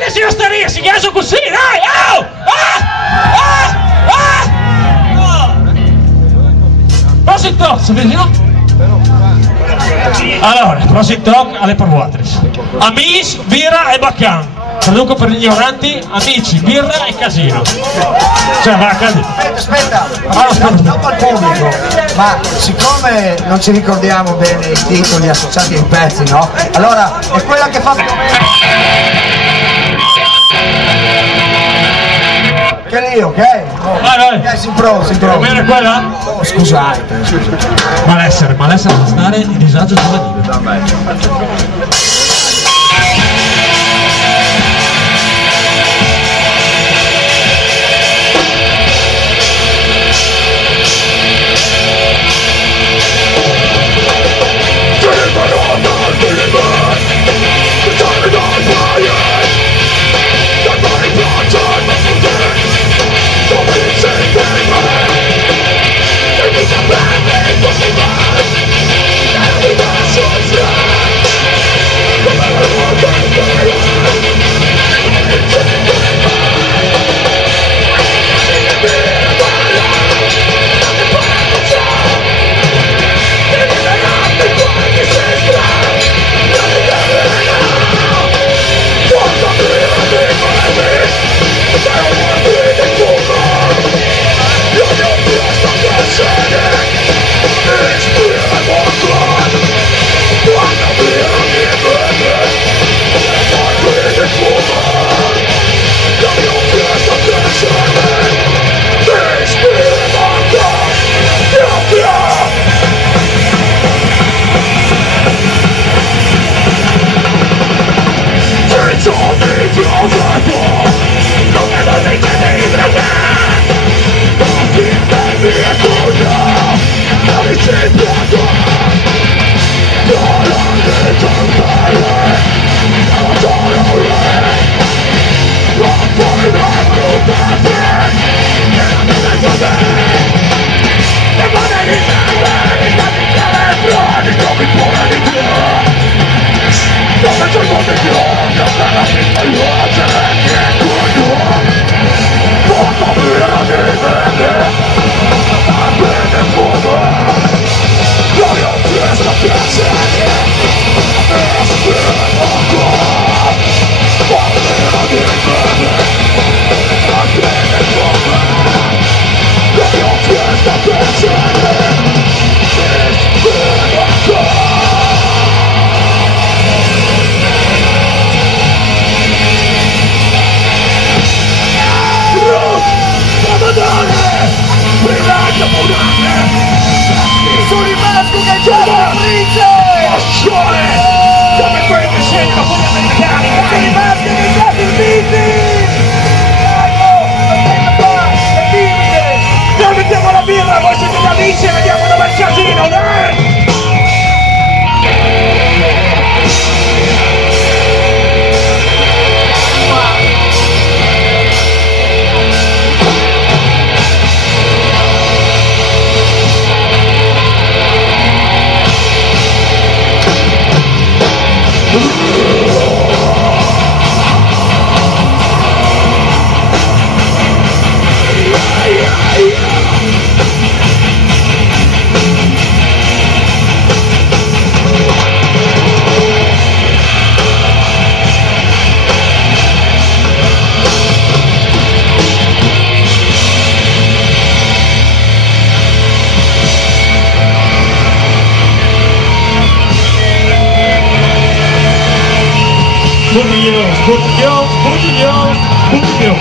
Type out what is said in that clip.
fine si osteria, si chiama così, dai! Oh! Prossimo, sapete no? Allora, prossimo alle provatrici. Amis, birra e baccan. Traduco per gli ignoranti, amici, birra e casino. Cioè, va a casino. Aspetta, dopo al pubblico, ma siccome non ci ricordiamo bene i titoli associati ai pezzi, no? Allora, è quella che fa più o meno... Che lì, ok? Vai. Si prova. Più o meno è quella? Oh, scusate. Malessere fa stare in disagio giovanile. Sono rimasto che c'è la frizze! Come quelli che scelgono con gli americani! Sono rimasti che c'è il bici! Noi mettiamo la birra, voi siete gli amici e vediamo dove è il casino, dai! Putinho.